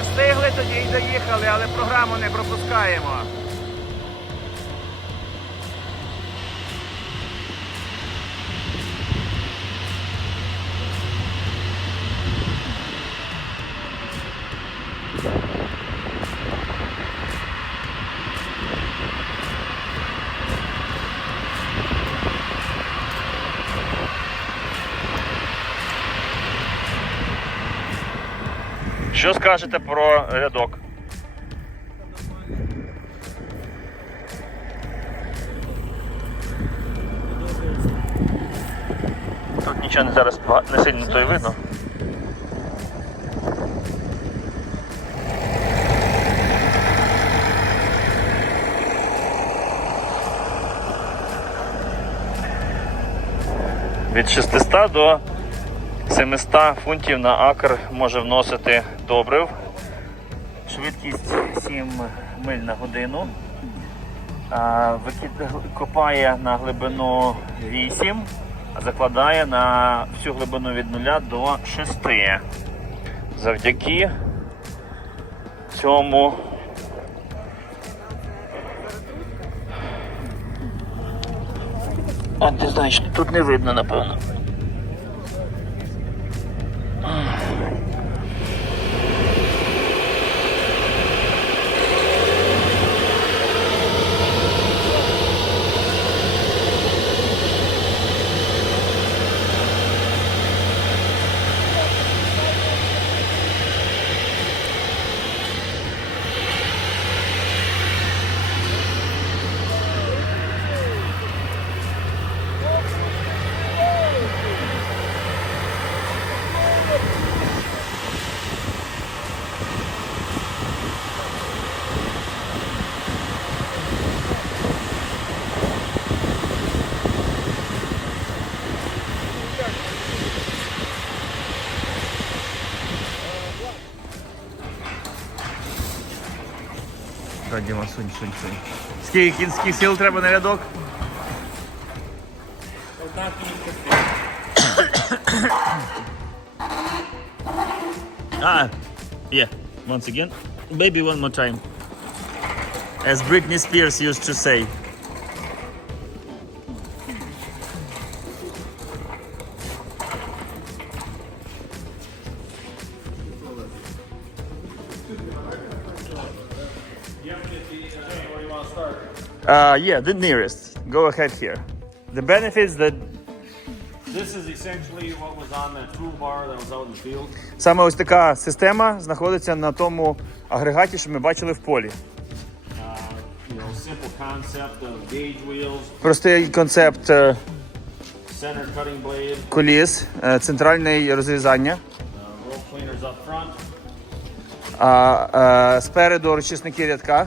Встигли, тоді й доїхали, але програму не пропускаємо. Що скажете про рядок? Тут нічого не зараз не сильно то й видно. Від 600 до 700 фунтів на акр може вносити добрив. Швидкість 7 миль на годину. Викид копає на глибину 8, а закладає на всю глибину від 0 до 6. Завдяки цьому А ти знаєш, тут не видно, напевно. Та, Діма, сунь, сунь, сунь. Скільки кінських сил треба на рядок? ah, yeah, once again. Maybe one more time. As Britney Spears used to say. Uh, yeah, the nearest. Go ahead here. The benefits that This is essentially what was on that toolbar that was out in the field. саме ось така система знаходиться на тому агрегаті, що ми бачили в полі. Uh, you know, simple concept of gauge wheels, Простий концепт е, center cutting blade, коліс, е, центральне розрізання, uh, roll cleaners up front, а е, спереду розчисники рядка.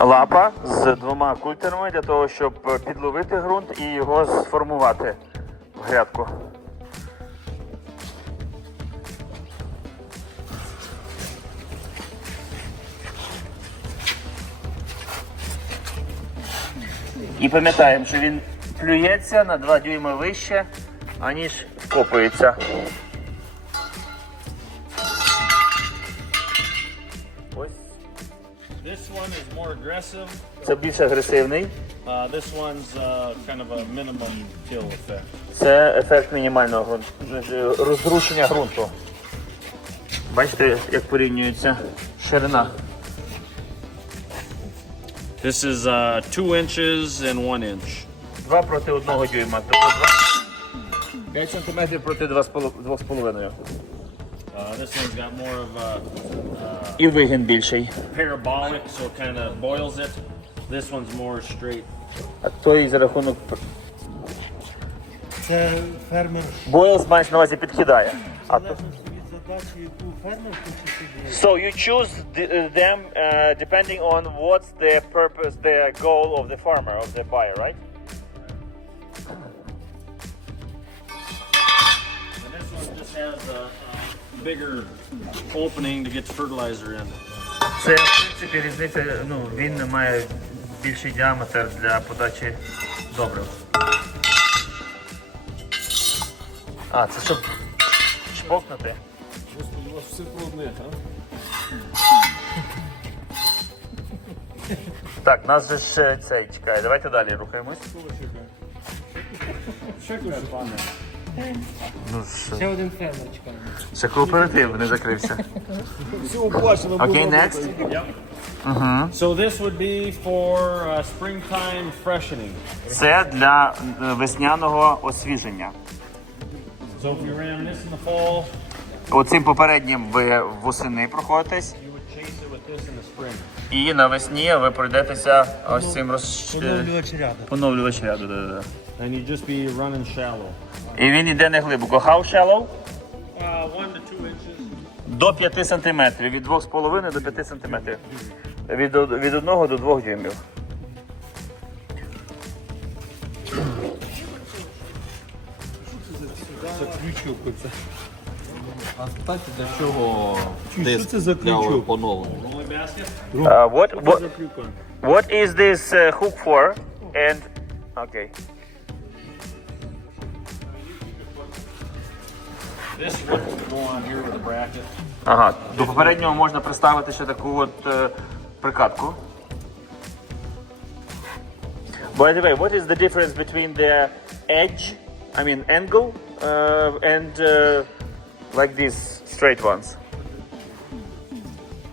Лапа з двома культерами для того, щоб підловити ґрунт і його сформувати в грядку. І пам'ятаємо, що він плюється на 2 дюйми вище, аніж вкопується. More aggressive. це більш агресивний. Uh, this one's uh, kind of a minimum kill effect. Це ефект мінімального розрушення ґрунту. Бачите, як порівнюється ширина. This is uh, two inches and one inch. 2 проти 1 дюйма. Тобто 5 см проти 2,5. Uh, this one's got more of a І вигін більший. parabolic, so it kind of boils it. This one's more straight. А той за рахунок Це фермер Бойлс маєш на увазі підкидає. А то... залежно від задачі, яку фермер хоче собі. So you choose the, uh, them uh, depending on what's the purpose, the goal of the farmer, of the buyer, right? And this one just has a, a bigger opening to get the fertilizer in. Це в принципі різниця. Ну він має більший діаметр для подачі добрив. А, це щоб чпокнути. Господи, у вас все про одне, а? Так, нас же ще цей чекає. Давайте далі рухаємось. Ну, ще, Ще один фермер чекає. ще кооператив не закрився. Окей, next. So this would be for uh, springtime freshening. Це для е, весняного освіження. So if you ran this in the fall, Оцим попереднім ви восени проходитесь, you would chase it with this in the spring. і навесні ви пройдетеся ось цим роз... Поновлювач ряду. поновлювач ряду. Да, да, да. And you'd just be running shallow. І він йде не глибоко. How shallow? Uh, one to two inches. До 5 см. Від 2,5 до 5 см. Від, від 1 до 2 дюймів. А спитайте, для чого Що диск це за для крючок? поновлення? Uh, what, what, what is this uh, hook for? And... Okay. This would go on here with a bracket. Ага. До попереднього можна приставити ще таку от е, прикатку. By the way, what is the difference between the edge, I mean angle, uh, and uh, like these straight ones?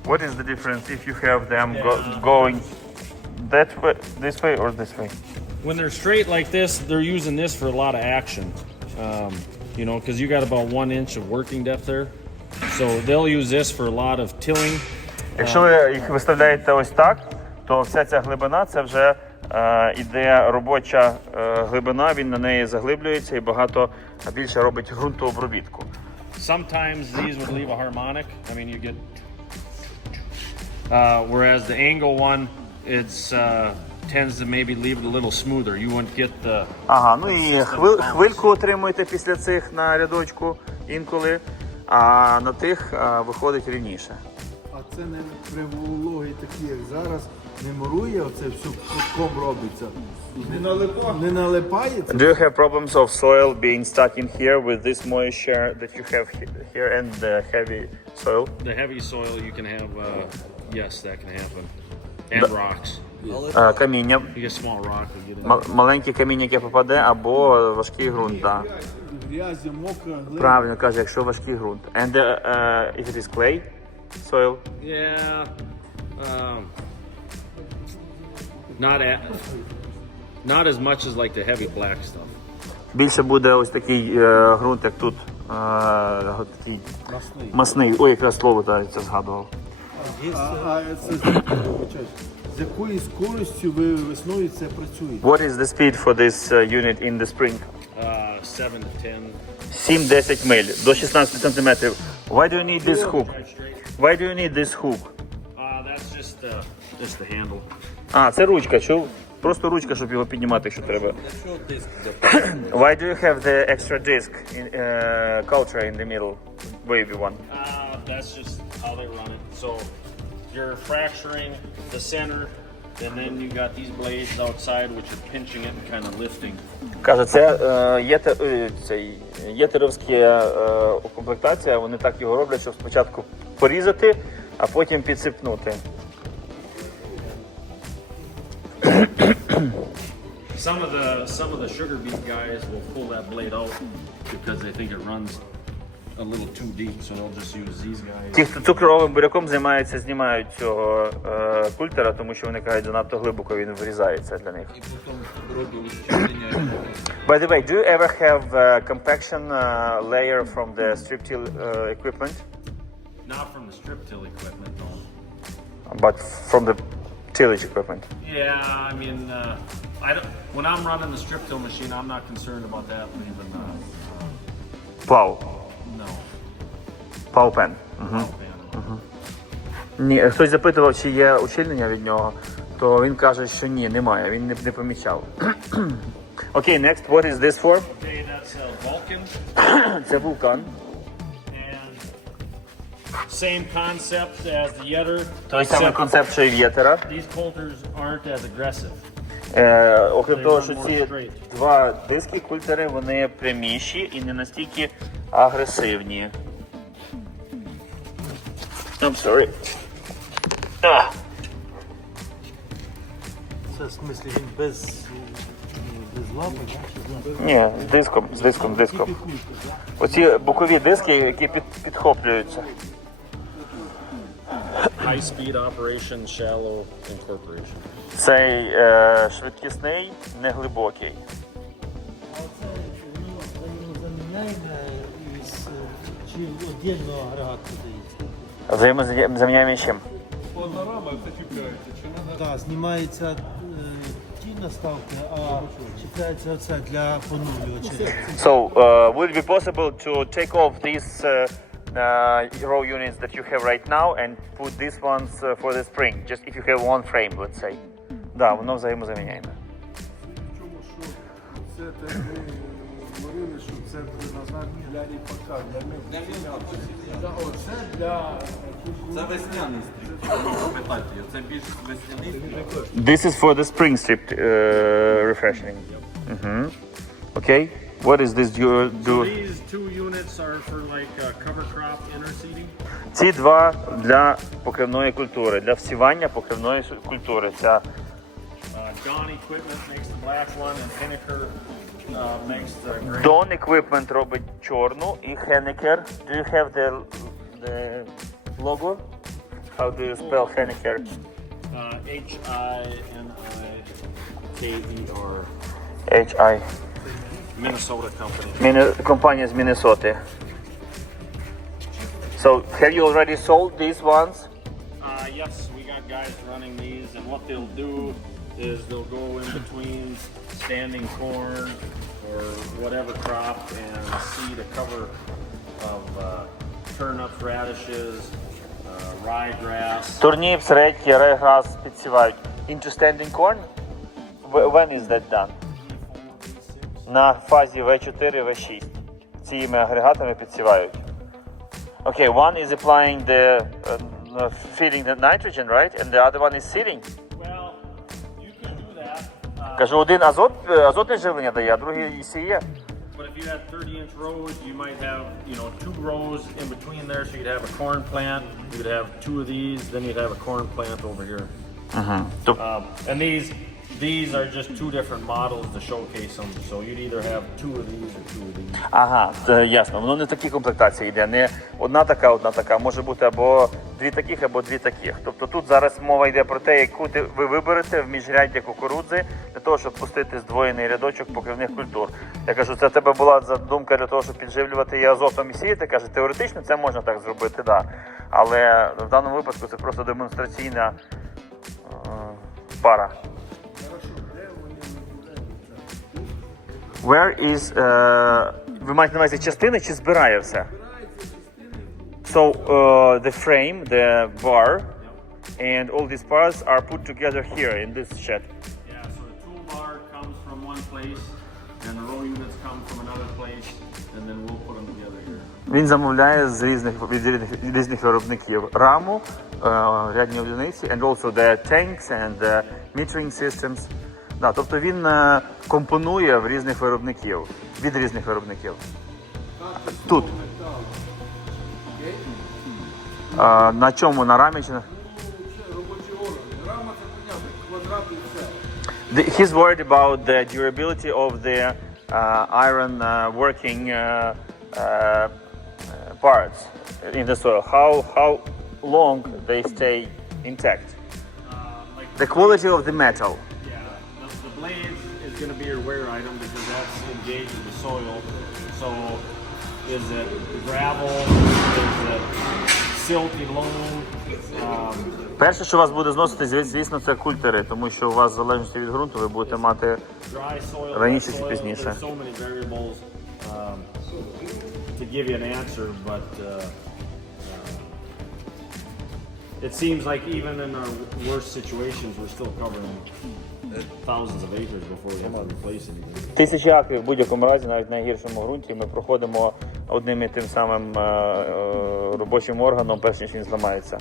What is the difference if you have them go, going that way, this way or this way? When they're straight like this, they're using this for a lot of action. Um, you know, because you got about one inch of working depth there. So they'll use this for a lot of tilling. Якщо ви їх виставляєте ось так, то вся ця глибина це вже е, іде робоча е, глибина, він на неї заглиблюється і багато більше робить ґрунтообробітку. Sometimes these would leave a harmonic. I mean, you get. Uh, whereas the angle one, it's uh, tends to maybe leave it a little smoother. You won't get the. Ага, ну і хвиль, хвильку отримуєте після цих на рядочку інколи, а на тих е, виходить рівніше. А це не при вологі такі, як зараз, не мурує, оце все кутком робиться. Не налипає? Не налипається. Do you have problems of soil being stuck in here with this moisture that you have he- here and the heavy soil? The heavy soil you can have. Uh, yes, that can happen. And rocks. Е, Каміння, ма- маленьке каміння, яке попаде, або важкий ґрунт. Да. Грязі, мокра, глина. Правильно каже, якщо важкий ґрунт. And uh, uh, if it is clay soil, Yeah. Um, not at, not as much as like the heavy black stuff. більше буде ось такий е, ґрунт, як тут. Е, такий Масний. масний. Ой, якраз слово та, це згадував. А, а це вибачаюсь, з якою скоростю ви весною це працюєте? What is the speed for this uh, unit in the spring? Uh, seven to ten. 7-10 миль до 16 сантиметрів. Why do you need this hook? Drive straight. Why do you need this hook? Uh, that's just uh, just the handle. А, це ручка, чув? Просто ручка, щоб його піднімати, якщо треба. Для диск для Why do you have the extra disc in uh, culture in the middle? Wavy one. Uh, that's just how they run it. So you're fracturing the center, and then you got these blades outside, which are pinching it and kind of lifting. Каже, це е, єтер, е, цей, єтеровська е, комплектація, вони так його роблять, щоб спочатку порізати, а потім підсипнути. Some of the some of the sugar beet guys will pull that blade out because they think it runs a little too deep, so they'll just use these guys. Ті, хто цукровим буряком займаються, знімають цього е, культера, тому що вони кажуть, занадто глибоко він вирізається для них. і потім робить ущільнення. By the way, do you ever have uh, compaction uh, layer from the strip till uh, equipment, Not from the strip till equipment, no. but from the tillage equipment? Yeah, I mean, uh, I don't, when I'm running the strip till machine, I'm not concerned about that leaving. Uh, Plow, no. Plow pen. man. Ні, хтось запитував, чи є ущільнення від нього, то він каже, що ні, немає, він не, не помічав. Окей, next, what is this for? Okay, that's uh, Vulcan. Це вулкан. Same concept as the Yetter. Той самий концепт, що і в Єтера. These coulters aren't as aggressive. Е, окрім того, що ці два диски культери вони пряміші і не настільки агресивні. I'm sorry. Ah. Це в смислі він без, лапи? Чи? Ні, з диском, з диском, з диском. Оці бокові диски, які під, підхоплюються. High speed operation, shallow incorporation. Цей е, швидкісний, неглибокий. А оце ну, за нього заміняємо із, е, чи віддільно агрегат подається? Взаємозаміняємо з чим? Так, знімається е, ті наставки, а чіпляється оце для поновлювача. So, uh, would it be possible to take off these uh, uh, row units that you have right now and put these ones uh, for the spring? Just if you have one frame, let's say. Да, воно взаємозаміняємо. Чому що це те ми говорили, що це предназначено для ріпака, для них. Да, Оце для Це весняний стріп. Це більш весняний стріп. This is for the spring strip uh, refreshing. Mhm. Okay. What is this you do? These two units are for like uh, cover crop interseeding. Ці два для покривної культури, для всівання покривної культури. Ця Uh, Dawn Equipment makes the black one, and Pinnaker uh, makes the gray. Dawn Equipment робить чорну і Hennecker. Do you have the, the logo? How do you spell Hennecker? Uh, H I N I K E R, H-I. Minnesota company. Міне- Компанія з Міннесоти. So, have you already sold these ones? Uh, yes, we got guys running these, and what they'll do is they'll go in between standing corn or whatever crop and seed a cover of uh, turnips, radishes, uh, ryegrass. Турніп, середній, реграс підсівають. Into standing corn? Wh- When is that done? На фазі V4, V6. Цими агрегатами підсівають. Okay, one is applying the uh, feeding the nitrogen, right? And the other one is seeding. Кажу, один азот, е, азотне живлення дає, а другий сіє. but if you had 30 inch rows, you might have, you know, two rows in between there, so you'd have a corn plant, you'd have two of these, then you'd have a corn plant over here. Тоб- Um, and these these are just two different models to showcase them. So you'd either have two of these or two of these. Ага, це ясно. Воно не в такій комплектації йде. Не одна така, одна така. Може бути або дві таких, або дві таких. Тобто тут зараз мова йде про те, яку ти ви виберете в міжряддя кукурудзи для того, щоб пустити здвоєний рядочок покривних культур. Я кажу, це в тебе була задумка для того, щоб підживлювати і азотом і сіяти. Каже, теоретично це можна так зробити, да. Але в даному випадку це просто демонстраційна е, пара. Where is, е, ви маєте на увазі частини чи збирає все? So uh, the frame, the bar, and all these parts are put together here in this shed. Yeah. So the toolbar comes from one place, and the row units come from another place, and then we'll put them together here. Він замовляє з різних від різних, різних виробників раму, е, рядні одиниці, and also the tanks and the metering systems. Да, тобто він е, компонує в різних виробників, від різних виробників. Тут. Е, на чому? На рамі чи на. he's worried about the durability of the uh, iron uh, working uh, uh, parts in the soil. How how long they stay intact? Uh, like The quality of the metal. Blade is going to be your wear item because that's engaged with the soil. So is it gravel? Is it silty loam? Um, Перше, що вас буде зносити, зві- звісно, це культери, тому що у вас в залежності від ґрунту ви будете мати dry soil, Раніше чи soil, пізніше? There's so many variables um, to give you an answer, but uh, uh, it seems like even in our worst situations, we're still covering тисячі акрів в будь-якому разі, навіть на найгіршому ґрунті, ми проходимо одним і тим самим е, е, робочим органом, перш ніж він зламається.